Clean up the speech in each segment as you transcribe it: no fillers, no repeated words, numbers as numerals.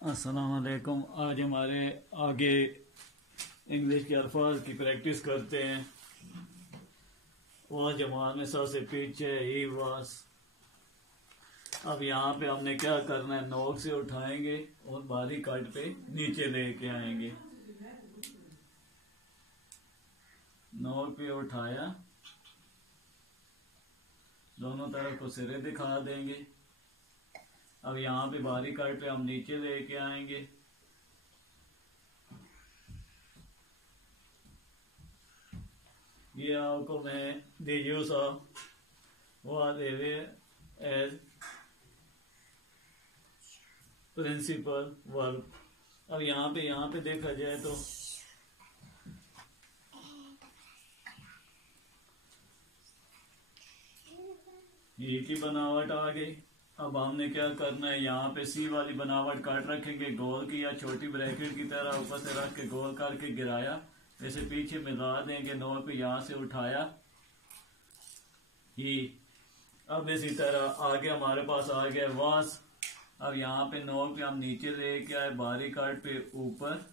अस्सलाम वालेकुम। आज हमारे आगे इंग्लिश के अल्फाज की प्रैक्टिस करते हैं। वह जमान में सबसे पीछे ही वास। अब यहाँ पे हमने क्या करना है, नोक से उठाएंगे और बारी कट पे नीचे लेके आएंगे। नोक पे उठाया, दोनों तरफ को सिरे दिखा देंगे। अब यहाँ पे बारी कट पे हम नीचे लेके आएंगे। ये आपको मैं the use of was as principal verb. अब यहाँ पे देखा जाए तो ये की बनावट आ गई। अब हमने क्या करना है, यहाँ पे सी वाली बनावट काट रखेंगे, गोल की या छोटी ब्रैकेट की तरह ऊपर से रख के गोल करके गिराया, वैसे पीछे मिला देंगे। नोक पे यहाँ से उठाया ही। अब इसी तरह आगे हमारे पास आ गया वास। अब यहाँ पे नोक पे हम नीचे लेके आए, बारी काट पे ऊपर,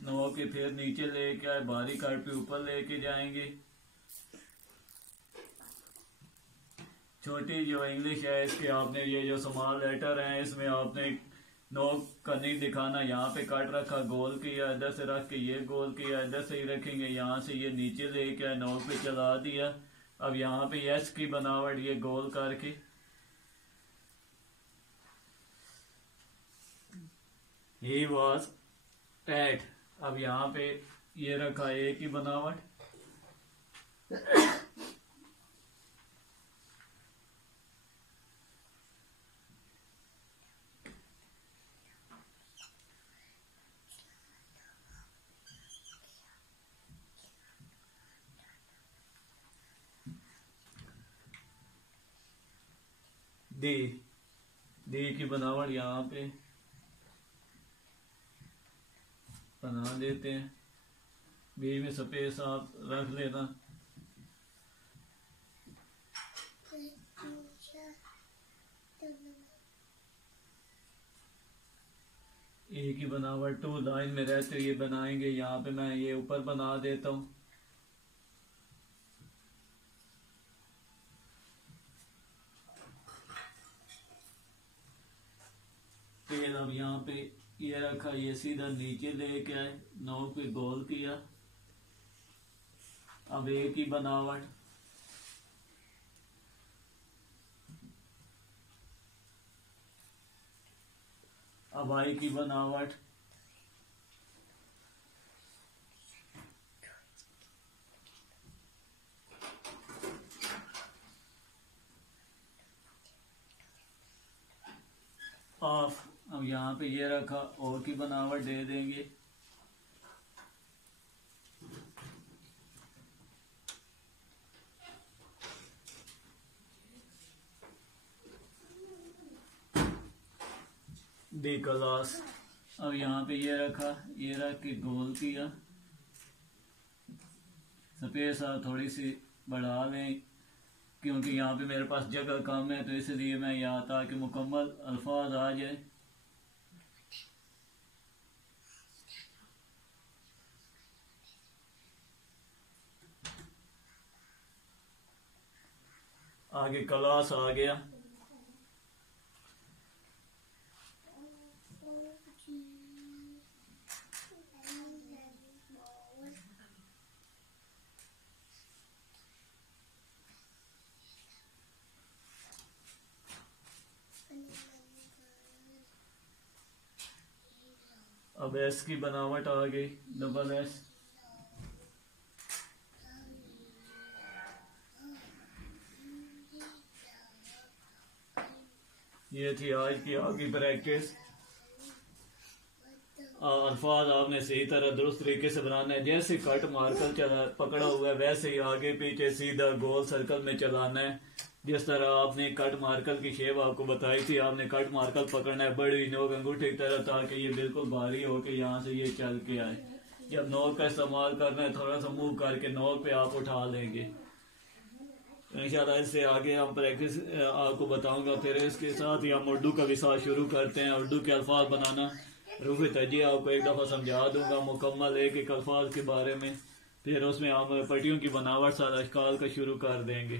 नोक पे फिर नीचे लेके आए, बारी काट पे ऊपर लेके जाएंगे। छोटी जो इंग्लिश है इसके आपने ये जो स्मॉल लेटर हैं इसमें आपने नोक का नहीं दिखाना। यहाँ पे काट रखा, गोल किया, इधर से रख के ये गोल किया, इधर से ही रखेंगे, यहाँ से ये नीचे लेके आए, नोक पे चला दिया। अब यहाँ पे यस की बनावट ये गोल करके ही वॉज एट। अब यहाँ पे ये रखा ए की बनावट। दी की बनावट यहाँ पे बना देते हैं, बीच में स्पेस आप रख लेना। ए की बनावट टू लाइन में रहते ये बनाएंगे। यहाँ पे मैं ये ऊपर बना देता हूँ। फिर अब यहाँ पे ये रखा, ये सीधा नीचे लेके आए, नोक पे गोल किया। अब ए की बनावट, अब आई की बनावट, ऑफ। अब यहाँ पे ये रखा, और की बनावट दे देंगे। दी क्लास। अब यहाँ पे ये रखा, ये रख के गोल किया। स्पेस आप थोड़ी सी बढ़ा लें क्योंकि यहाँ पे मेरे पास जगह कम है, तो इसलिए मैं यहाँ ताकि मुकम्मल अल्फाज आ जाए। आगे क्लास आ गया। अब एस की बनावट आ गई, डबल एस। ये थी आज की आपकी प्रैक्टिस। अल्फाज आपने सही तरह दुरुस्त तरीके से बनाना है। जैसे कट मार्कर चला पकड़ा हुआ है वैसे ही आगे पीछे सीधा गोल सर्कल में चलाना है। जिस तरह आपने कट मार्कर की शेप आपको बताई थी, आपने कट मार्कर पकड़ना है बड़ी नोक अंगूठे की तरह, ताकि ये बिल्कुल भारी होके यहाँ से ये चल के आए। जब नोक का इस्तेमाल करना है थोड़ा सा मूव करके नोक पे आप उठा लेंगे। तो इंशाल्लाह इससे आगे हम प्रैक्टिस आपको बताऊंगा। फिर इसके साथ ही हम उर्दू का भी साथ शुरू करते हैं। उर्दू के अल्फाज बनाना रूफ़ तजिया आपको एक दफ़ा समझा दूंगा मुकम्मल एक एक अल्फाज के बारे में। फिर उसमें हम पट्टियों की बनावट साथ अशकाल का शुरू कर देंगे।